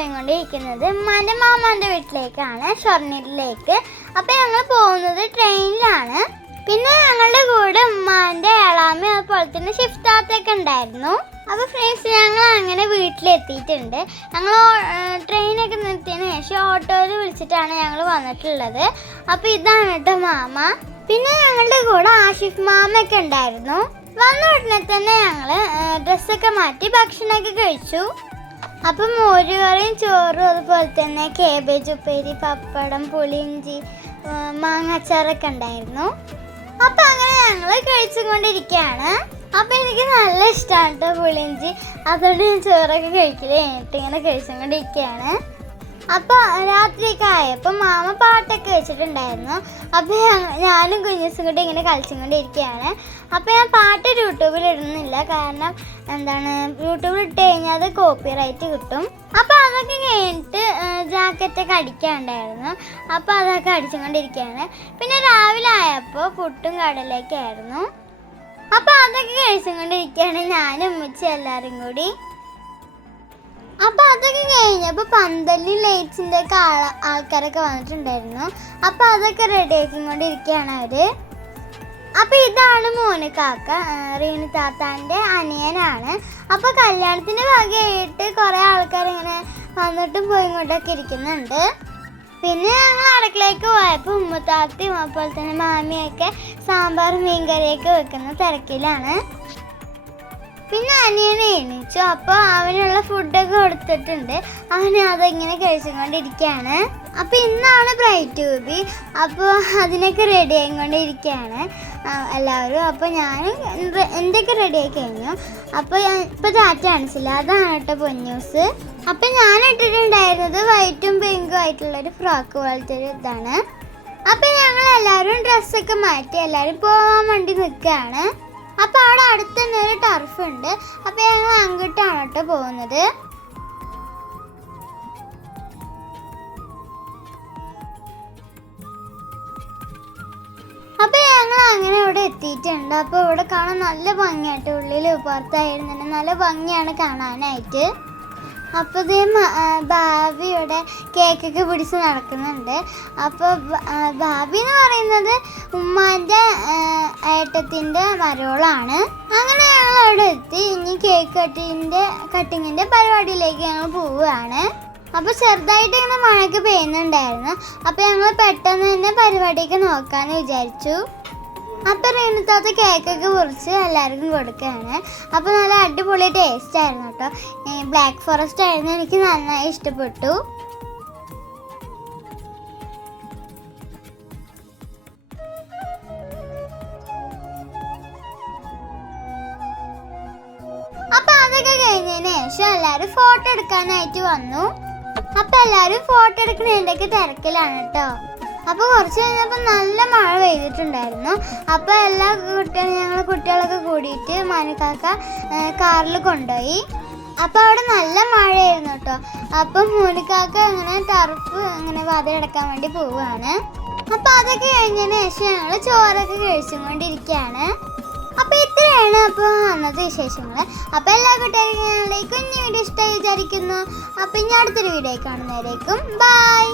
പോയിക്കൊണ്ടിരിക്കുന്നത് ഉമ്മാൻ്റെ മാമാൻ്റെ വീട്ടിലേക്കാണ്, ഷൊർണൂരിലേക്ക്. അപ്പോൾ ഞങ്ങൾ പോകുന്നത് ട്രെയിനിലാണ്. പിന്നെ ഞങ്ങളുടെ കൂടെ ഉമ്മാൻ്റെ ഏളാമ അതുപോലെ തന്നെ ഷിഫ്റ്റാത്തൊക്കെ ഉണ്ടായിരുന്നു. അപ്പോൾ ഫ്രണ്ട്സ്, ഞങ്ങൾ അങ്ങനെ വീട്ടിലെത്തിയിട്ടുണ്ട്. ഞങ്ങൾ ട്രെയിനൊക്കെ നിർത്തിയതിന് ശേഷം ഓട്ടോയിൽ വിളിച്ചിട്ടാണ് ഞങ്ങൾ വന്നിട്ടുള്ളത്. അപ്പോൾ ഇതാണ് കേട്ടോ മാമ. പിന്നെ ഞങ്ങളുടെ കൂടെ ആഷിഫ് മാമയൊക്കെ ഉണ്ടായിരുന്നു. വന്ന ഉടനെ തന്നെ ഞങ്ങൾ ഡ്രസ്സൊക്കെ മാറ്റി ഭക്ഷണമൊക്കെ കഴിച്ചു. അപ്പം മോരുകറിയും ചോറും അതുപോലെ തന്നെ കേബേജ് ഉപ്പേരി, പപ്പടം, പുളിയിഞ്ചി, മാങ്ങാച്ചാറൊക്കെ ഉണ്ടായിരുന്നു. അപ്പം അങ്ങനെ ഞങ്ങൾ കഴിച്ചുകൊണ്ടിരിക്കുകയാണ്. അപ്പം എനിക്ക് നല്ല ഇഷ്ടമാണ് കേട്ടോ പുളിയിഞ്ചി. അതുകൊണ്ട് ഞാൻ ചോറൊക്കെ കഴിക്കില്ല, എന്നിട്ട് ഇങ്ങനെ കഴിച്ചുകൊണ്ടിരിക്കുകയാണ്. അപ്പോൾ രാത്രിയൊക്കെ ആയപ്പോൾ മാമ പാട്ടൊക്കെ വെച്ചിട്ടുണ്ടായിരുന്നു. അപ്പോൾ ഞാനും കുഞ്ഞുസും കൂടി ഇങ്ങനെ കളിച്ചുകൊണ്ടിരിക്കുകയാണ്. അപ്പോൾ ഞാൻ പാട്ട് യൂട്യൂബിൽ ഇടുന്നില്ല, കാരണം യൂട്യൂബിൽ ഇട്ട് കഴിഞ്ഞാൽ അത് കോപ്പിറൈറ്റ് കിട്ടും. അപ്പോൾ അതൊക്കെ കഴിഞ്ഞിട്ട് ജാക്കറ്റൊക്കെ അടിക്കാനുണ്ടായിരുന്നു. അപ്പോൾ അതൊക്കെ അടിച്ചുകൊണ്ടിരിക്കുകയാണ്. പിന്നെ രാവിലെ ആയപ്പോൾ പുട്ടും കടലയൊക്കെ ആയിരുന്നു. അപ്പോൾ അതൊക്കെ കഴിച്ചുകൊണ്ടിരിക്കുകയാണ് ഞാനും ഉമ്മച്ചി എല്ലാവരും കൂടി. അപ്പോൾ അതൊക്കെ കഴിഞ്ഞപ്പോൾ പന്തലിൽ ലൈറ്റ്സിൻ്റെ ഒക്കെ ആൾക്കാരൊക്കെ വന്നിട്ടുണ്ടായിരുന്നു. അപ്പോൾ അതൊക്കെ റെഡി ആക്കിക്കൊണ്ടിരിക്കുകയാണ് അവർ. അപ്പോൾ ഇതാണ് മോനുകാക്ക, റീനു താത്താൻ്റെ അനിയനാണ്. അപ്പോൾ കല്യാണത്തിൻ്റെ ഭാഗമായിട്ട് കുറേ ആൾക്കാരിങ്ങനെ വന്നിട്ടും പോയിക്കൊണ്ടൊക്കെ ഇരിക്കുന്നുണ്ട്. പിന്നെ ഞങ്ങൾ അടുക്കളയ്ക്ക് പോയപ്പോൾ ഉമ്മത്താത്തയും അതുപോലെ തന്നെ മാമിയൊക്കെ സാമ്പാറും മീൻകറിയൊക്കെ വെക്കുന്ന തിരക്കിലാണ്. പിന്നെ അനിയനെ എണീച്ചു. അപ്പോൾ അവനുള്ള ഫുഡൊക്കെ കൊടുത്തിട്ടുണ്ട്. അവന് അതിങ്ങനെ കഴിച്ചുകൊണ്ടിരിക്കുകയാണ്. അപ്പോൾ ഇന്നാണ് ബ്രൈറ്റ് ട്യൂബി. അപ്പോൾ അതിനൊക്കെ റെഡി ആയിക്കൊണ്ടിരിക്കുകയാണ് എല്ലാവരും. അപ്പോൾ ഞാൻ എന്തൊക്കെ റെഡി ആയി കഴിഞ്ഞു. അപ്പോൾ ഇപ്പോൾ ടാറ്റ കാണിച്ചില്ല, അതാണ് കേട്ടോ പൊന്നൂസ്. അപ്പം ഞാൻ ഇട്ടിട്ടുണ്ടായിരുന്നത് വൈറ്റും പിങ്കും ആയിട്ടുള്ളൊരു ഫ്രോക്ക് പോലത്തെ ഒരു ഇതാണ്. അപ്പം ഞങ്ങൾ എല്ലാവരും ഡ്രസ്സൊക്കെ മാറ്റി എല്ലാവരും പോകാൻ വേണ്ടി നിൽക്കുകയാണ്. അപ്പോൾ അവിടെ അടുത്ത് തന്നെ ഒരു ടർഫ് ഉണ്ട്. അപ്പോൾ ഞങ്ങൾ അങ്ങോട്ടാണ് കേട്ടോ പോകുന്നത്. അപ്പോൾ ഞങ്ങൾ അങ്ങനെ ഇവിടെ എത്തിയിട്ടുണ്ട്. അപ്പോൾ ഇവിടെ കാണാൻ നല്ല ഭംഗിയായിട്ട്, ഉള്ളിൽ പുറത്തായിരുന്നു തന്നെ നല്ല ഭംഗിയാണ് കാണാനായിട്ട്. അപ്പോൾ ഇതേ ഭാവിയുടെ കേക്കൊക്കെ പിടിച്ച് നടക്കുന്നുണ്ട്. അപ്പോൾ ഭാവി എന്ന് പറയുന്നത് ഉമ്മാൻ്റെ ഏട്ടത്തിൻ്റെ മരോളാണ്. അങ്ങനെ ഞങ്ങൾ അവിടെ എത്തി. ഇനി കേക്ക് കട്ടിങ്ങിൻ്റെ പരിപാടിയിലേക്ക് ഞങ്ങൾ പോവുകയാണ്. അപ്പോൾ ചെറുതായിട്ട് ഇങ്ങനെ മഴയൊക്കെ പെയ്യുന്നുണ്ടായിരുന്നു. അപ്പോൾ ഞങ്ങൾ പെട്ടെന്ന് തന്നെ പരിപാടിയൊക്കെ നോക്കാമെന്ന് വിചാരിച്ചു. അപ്പോൾ റീനുത്താത്ത കേക്കൊക്കെ മുറിച്ച് എല്ലാവർക്കും കൊടുക്കുകയാണ്. അപ്പോൾ നല്ല അടിപൊളി ടേസ്റ്റ് ആയിരുന്നു കേട്ടോ. ബ്ലാക്ക് ഫോറസ്റ്റ് ആയിരുന്നു, എനിക്ക് നന്നായി ഇഷ്ടപ്പെട്ടു. അപ്പോൾ അതൊക്കെ കഴിഞ്ഞതിന് ശേഷം എല്ലാവരും ഫോട്ടോ എടുക്കാനായിട്ട് വന്നു. അപ്പോൾ എല്ലാവരും ഫോട്ടോ എടുക്കുന്നതിൻ്റെയൊക്കെ തിരക്കിലാണ് കേട്ടോ. അപ്പോൾ കുറച്ച് കഴിഞ്ഞപ്പോൾ നല്ല മഴ പെയ്തിട്ടുണ്ടായിരുന്നു. അപ്പോൾ എല്ലാ കുട്ടികളൊക്കെ കൂടിയിട്ട് മോനുകാക്ക കാറിൽ കൊണ്ടുപോയി. അപ്പോൾ അവിടെ നല്ല മഴയായിരുന്നു കേട്ടോ. അപ്പം മോനുകാക്ക അങ്ങനെ ടർഫ് ഇങ്ങനെ വാതിലടക്കാൻ വേണ്ടി പോവുകയാണ്. അപ്പോൾ അതൊക്കെ കഴിഞ്ഞതിന് ശേഷം ഞങ്ങൾ ചോറൊക്കെ കഴിച്ചുകൊണ്ടിരിക്കുകയാണ്. അപ്പോൾ ഇത്രയാണ് അപ്പോൾ അന്നത്തെ വിശേഷങ്ങൾ. അപ്പോൾ എല്ലാ കുട്ടികൾക്കും ഞങ്ങളുടെ കുഞ്ഞു വീഡിയോ ഇഷ്ടമായി വിചാരിക്കുന്നു. അപ്പോൾ ഇനി അടുത്തൊരു വീഡിയോ കാണുന്നവരേക്കും ബൈ.